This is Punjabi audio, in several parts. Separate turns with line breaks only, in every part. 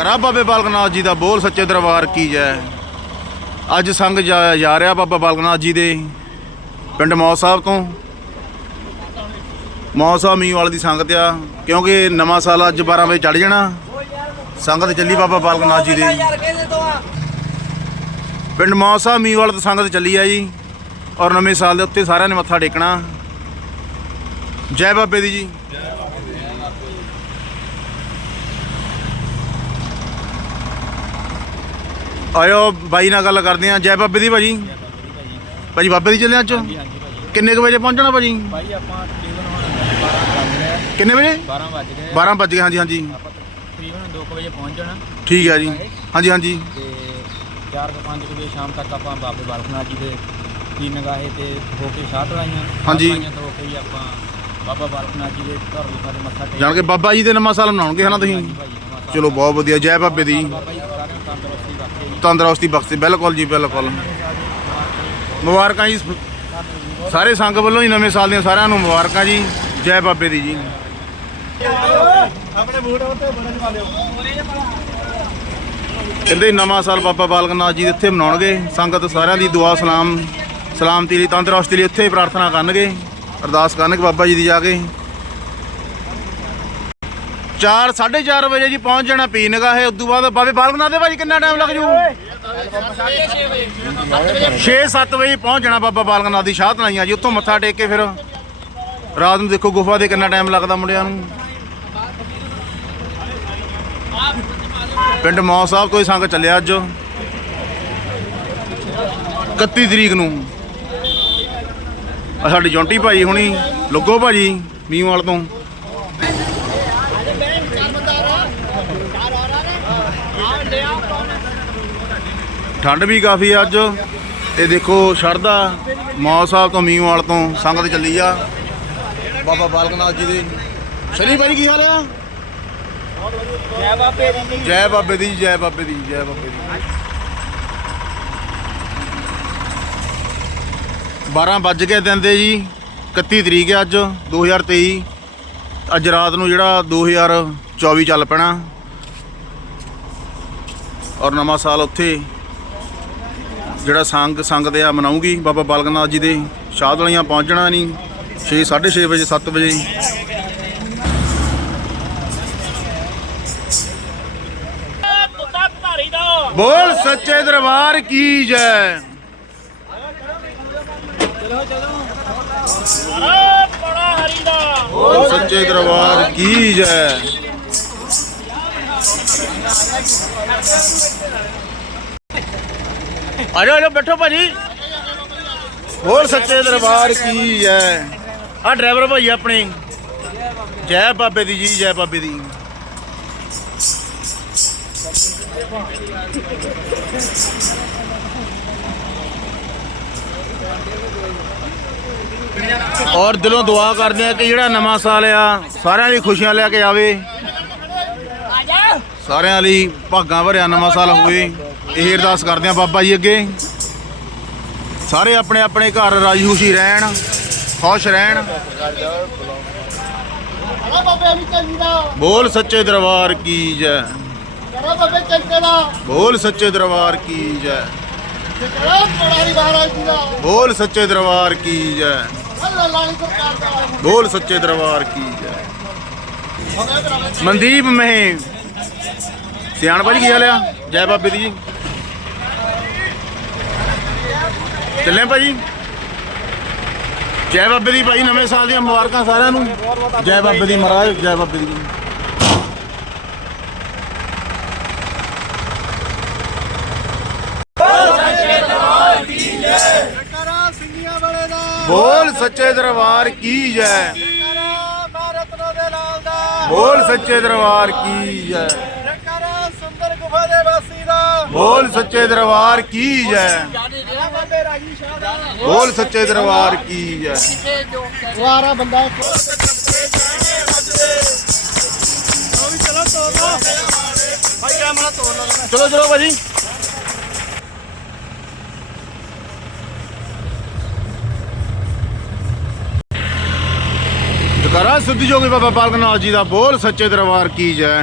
ਕਰਾ ਬਾਬੇ ਬਾਲਕਨਾਥ ਜੀ ਦਾ ਬੋਲ ਸੱਚੇ ਦਰਬਾਰ ਕੀ ਜੈ। ਅੱਜ ਸੰਗ ਜਾ ਰਿਹਾ ਬਾਬਾ ਬਾਲਕਨਾਥ ਜੀ ਦੇ, ਪਿੰਡ ਮੌ ਸਾਹਿਬ ਤੋਂ। ਮੌ ਸਾਹਿਬ ਮੀਂਹਵਾਲ ਦੀ ਸੰਗਤ ਆ, ਕਿਉਂਕਿ ਨਵਾਂ ਸਾਲ ਅੱਜ 12 ਵਜੇ ਚੜ ਜਾਣਾ। ਸੰਗਤ ਚੱਲੀ ਬਾਬਾ ਬਾਲਕਨਾਥ ਜੀ ਦੇ। ਪਿੰਡ ਮੌ ਸਾਹਿਬ ਮੀਂਹਵਾਲ ਤੋਂ ਸੰਗਤ ਚੱਲੀ ਆ ਜੀ, ਔਰ ਨਵੇਂ ਸਾਲ ਦੇ ਉੱਤੇ ਸਾਰਿਆਂ ਨੇ ਮੱਥਾ ਟੇਕਣਾ। ਜੈ ਬਾਬੇ ਦੀ ਜੀ। ਆਇਓ ਬਾਈ ਨਾਲ ਗੱਲ ਕਰਦੇ ਆ ਜੈ ਬਾਬੇ ਦੀ ਭਾਜੀ। ਭਾਜੀ ਬਾਬੇ ਦੀ ਚੱਲੇ ਅੱਜ? ਕਿੰਨੇ ਕੁ ਵਜੇ ਪਹੁੰਚਣਾ ਭਾਜੀ?
ਭਾਈ ਆਪਾਂ ਤਕਰੀਬਨ ਹੁਣ 12 ਵੱਜ ਗਏ ਆ।
ਕਿੰਨੇ ਵਜੇ?
12 ਵੱਜ ਗਏ ਆ।
12 ਵੱਜ ਗਏ ਹਾਂਜੀ ਹਾਂਜੀ।
ਆਪਾਂ ਤਕਰੀਬਨ 2 ਵਜੇ ਪਹੁੰਚ ਜਾਣਾ
ਠੀਕ ਹੈ ਜੀ। ਹਾਂਜੀ ਹਾਂਜੀ।
ਤੇ 4 ਤੋਂ 5 ਵਜੇ ਸ਼ਾਮ ਤੱਕ ਆਪਾਂ ਬਾਬੇ ਬਾਲਕਨਾਥ ਜੀ ਦੇ ਕੀ ਨਗਾਹੇ ਤੇ ਹੋ ਕੇ ਸ਼ਾਹ ਤਲਾਈਆਂ।
ਹਾਂਜੀ।
ਤੋਂ ਆਪਾਂ ਬਾਬਾ ਬਾਲਕਨਾਥ ਜੀ ਦੇ ਘਰ ਦੇ ਮੱਥਾ ਟੇਕ
ਜਾਣ ਕੇ ਬਾਬਾ ਜੀ ਦੇ ਨਵਾਂ ਸਾਲ ਮਨਾਉਣਗੇ ਹਨਾ ਤੁਸੀਂ। ਚਲੋ ਬਹੁਤ ਵਧੀਆ। ਜੈ ਬਾਬੇ ਦੀ।
ਤੰਦਰੁਸਤੀ ਰੱਖੇ
ਬਖਸ਼ੇ, ਬਿਲਕੁਲ ਜੀ, ਬਿਲਕੁਲ। ਮੁਬਾਰਕਾਂ ਜੀ, ਸਾਰੇ ਸੰਗ ਵੱਲੋਂ ਹੀ ਨਵੇਂ ਸਾਲ ਦੀਆਂ ਸਾਰਿਆਂ ਨੂੰ ਮੁਬਾਰਕਾਂ ਜੀ। ਜੈ ਬਾਬੇ ਦੀ ਜੀ। ਕਹਿੰਦੇ ਨਵਾਂ ਸਾਲ ਬਾਬਾ ਬਾਲਕ ਨਾਥ ਜੀ ਦੇ ਇੱਥੇ ਮਨਾਉਣਗੇ। ਸੰਗਤ ਸਾਰਿਆਂ ਦੀ ਦੁਆ, ਸਲਾਮ, ਸਲਾਮਤੀ ਲਈ, ਤੰਦਰੁਸਤੀ ਲਈ ਇੱਥੇ ਹੀ ਪ੍ਰਾਰਥਨਾ ਕਰਨਗੇ। ਅਰਦਾਸ ਕਰਨਗੇ ਬਾਬਾ ਜੀ ਦੀ ਜਾ ਕੇ। 4 4:30 ਵਜੇ ਜੀ ਪਹੁੰਚ ਜਾਣਾ ਪੀ ਨਗਾਹੇ, ਉਦੋਂ ਬਾਅਦ ਬਾਬੇ ਬਾਲਕਨਾਥ ਦੇ ਭਾਜੀ ਕਿੰਨਾ ਟਾਈਮ ਲੱਗ ਜੂ? 6-7 ਵਜੇ ਪਹੁੰਚ ਜਾਣਾ ਬਾਬਾ ਬਾਲਕਨਾਥ ਦੀ ਸ਼ਾਹ ਤਲਾਈਆਂ ਜੀ, ਉੱਥੋਂ ਮੱਥਾ ਟੇਕ ਕੇ ਫਿਰ ਰਾਤ ਨੂੰ ਦੇਖੋ ਗੁਫਾ ਦੇ ਕਿੰਨਾ ਟਾਈਮ ਲੱਗਦਾ ਮੁੰਡਿਆਂ ਨੂੰ। ਪਿੰਡ ਮੌ ਸਾਹਿਬ ਤੋਂ ਹੀ ਸੰਗ ਚੱਲਿਆ ਅੱਜ। 31 ਤਰੀਕ ਨੂੰ। ਆ ਸਾਡੀ ਜੌਂਟੀ ਭਾਈ ਹੁਣੀ, ਲੁੱਗੋ ਭਾਜੀ ਮੀਂਹਵਾਲ ਤੋਂ। ਠੰਡ ਵੀ ਕਾਫੀ ਆ ਅੱਜ। ਇਹ ਦੇਖੋ ਸ਼ਰਦਾ ਮੌ ਸਾਹਿਬ ਤੋਂ ਮੀਂਹਵਾਲ ਤੋਂ ਸੰਗਤ ਚੱਲੀ ਆ। ਬਾਬਾ ਬਾਲਕਨਾਥ ਜੀ ਦੇ। ਸ਼ਨੀ ਭਾਈ ਕੀ ਹਾਲ ਆ?
ਜੈ ਬਾਬੇ ਦੀ,
ਜੈ ਬਾਬੇ ਦੀ, ਜੈ ਬਾਬੇ ਦੀ। ਜੈ ਬਾਬੇ ਦੀ 12 ਵੱਜ ਕੇ ਦਿਨ ਦੇ ਜੀ 31 ਤਰੀਕ ਹੈ ਅੱਜ 2023 ਅੱਜ ਰਾਤ ਨੂੰ ਜਿਹੜਾ 2024 ਚੱਲ ਪੈਣਾ। ਔਰ ਨਵਾਂ ਸਾਲ ਉੱਥੇ ਜਿਹੜਾ ਸੰਗ ਸੰਗ ਦੇ ਆ ਮਨਾਉਂਗੀ ਬਾਬਾ ਬਾਲਕਨਾਥ ਜੀ ਦੇ ਸ਼ਾਦ ਵਾਲੀਆਂ ਪਹੁੰਚਣਾ ਨਹੀਂ। 6 6:30 ਵਜੇ 7 ਵਜੇ। ਬੋਲ ਸੱਚੇ ਦਰਬਾਰ ਕੀ ਜੈ।
ਅਰੇ ਬੜਾ ਹਰੀ ਦਾ
ਬੋਲ ਸੱਚੇ ਦਰਬਾਰ ਕੀ ਜੈ। ਆਜੋ ਆਜੋ ਬੈਠੋ ਭਾਜੀ। ਬੋਲ ਸੱਚੇ ਦਰਬਾਰ ਕੀ ਜੈ ਆ ਡਰਾਈਵਰ ਭਾਈ ਆਪਣੇ। ਜੈ ਬਾਬੇ ਦੀ ਜੀ ਜੈ ਬਾਬੇ ਦੀ। ਔਰ ਦਿਲੋਂ ਦੁਆ ਕਰਦੇ ਆ ਕਿ ਜਿਹੜਾ ਨਵਾਂ ਸਾਲ ਆ ਸਾਰਿਆਂ ਲਈ ਖੁਸ਼ੀਆਂ ਲੈ ਕੇ ਆਵੇ। ਸਾਰਿਆਂ ਲਈ ਭਾਗਾਂ ਭਰਿਆ ਨਵਾਂ ਸਾਲ ਹੋਵੇ। ਇਹ ਅਰਦਾਸ ਕਰਦੇ ਆ ਬਾਬਾ ਜੀ ਅੱਗੇ। ਸਾਰੇ ਆਪਣੇ ਆਪਣੇ ਘਰ ਰਾਜੀ ਖੁਸ਼ੀ ਰਹਿਣ, ਖੁਸ਼ ਰਹਿਣ। ਬੋਲ ਸੱਚੇ ਦਰਬਾਰ ਕੀ ਜੈ। ਬੋਲ ਸੱਚੇ ਦਰਬਾਰ ਕੀ ਜੈ। ਬੋਲ ਸੱਚੇ ਦਰਬਾਰ ਕੀ ਜੈ। ਬੋਲ ਸੱਚੇ ਦਰਬਾਰ ਕੀ ਜੈ। ਮਨਦੀਪ ਮਹੇ ਸਿਆਣ ਭਾਜੀ ਕੀ ਹਾਲ ਆ? ਜੈ ਬਾਬੇ ਦੀ ਜੀ। ਚੱਲੇ ਭਾਜੀ। ਜੈ ਬਾਬੇ ਦੀ ਭਾਈ, ਨਵੇਂ ਸਾਲ ਦੀਆਂ ਮੁਬਾਰਕਾਂ ਸਾਰਿਆਂ ਨੂੰ। ਜੈ ਬਾਬੇ ਦੀ ਮਹਾਰਾਜ, ਜੈ ਬਾਬੇ ਦੀ। ਬੋਲ ਸੱਚੇ ਦਰਬਾਰ ਕੀ ਜੈ? ਬੋਲ ਸੱਚੇ ਦਰਬਾਰ ਕੀ ਜੈ।
ਕਰਾ ਸੁੰਦਰ ਗੁਫਾ ਦੇ ਵਾਸੀ ਦਾ।
ਬੋਲ ਸੱਚੇ ਦਰਬਾਰ ਕੀ ਜੈ।
ਅਰੇ ਬਾਬੇ ਰਾਜੀ ਸ਼ਾਹ ਦਾ
ਬੋਲ ਸੱਚੇ ਦਰਬਾਰ ਕੀ ਜੈ।
ਦੁਆਰਾ ਬੰਦਾ ਚਲੋ ਭਾਈ ਕੈਮਰਾ
ਚਲੋ ਚਲੋ ਭਾਜੀ। ਜਕਰਾ ਸਿੱਧ ਜੋਗੀ ਬਾਬਾ ਬਾਲਕਨਾਥ ਜੀ ਦਾ ਬੋਲ ਸੱਚੇ ਦਰਬਾਰ ਕੀ ਜੈ।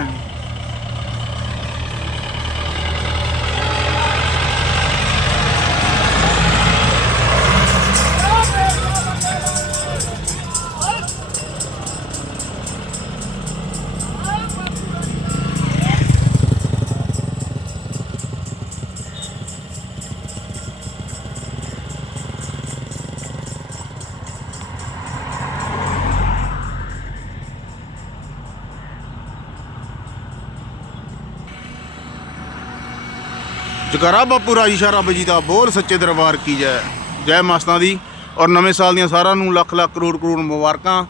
ਜਕਰਾ ਬਾਪੂ ਰਾਜੀ ਸ਼ਾਹ ਰੱਬ ਜੀ ਦਾ ਬੋਲ ਸੱਚੇ ਦਰਬਾਰ ਕੀ ਜੈ। ਜੈ ਮਸਤਾਂ ਦੀ। ਔਰ ਨਵੇਂ ਸਾਲ ਦੀਆਂ ਸਾਰਿਆਂ ਨੂੰ ਲੱਖ ਲੱਖ ਕਰੋੜ ਕਰੋੜ ਮੁਬਾਰਕਾਂ।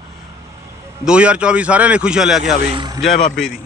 2024 ਸਾਰਿਆਂ ਲਈ ਖੁਸ਼ੀਆਂ ਲੈ ਕੇ ਆਵੇ। ਜੈ ਬਾਬੇ ਦੀ।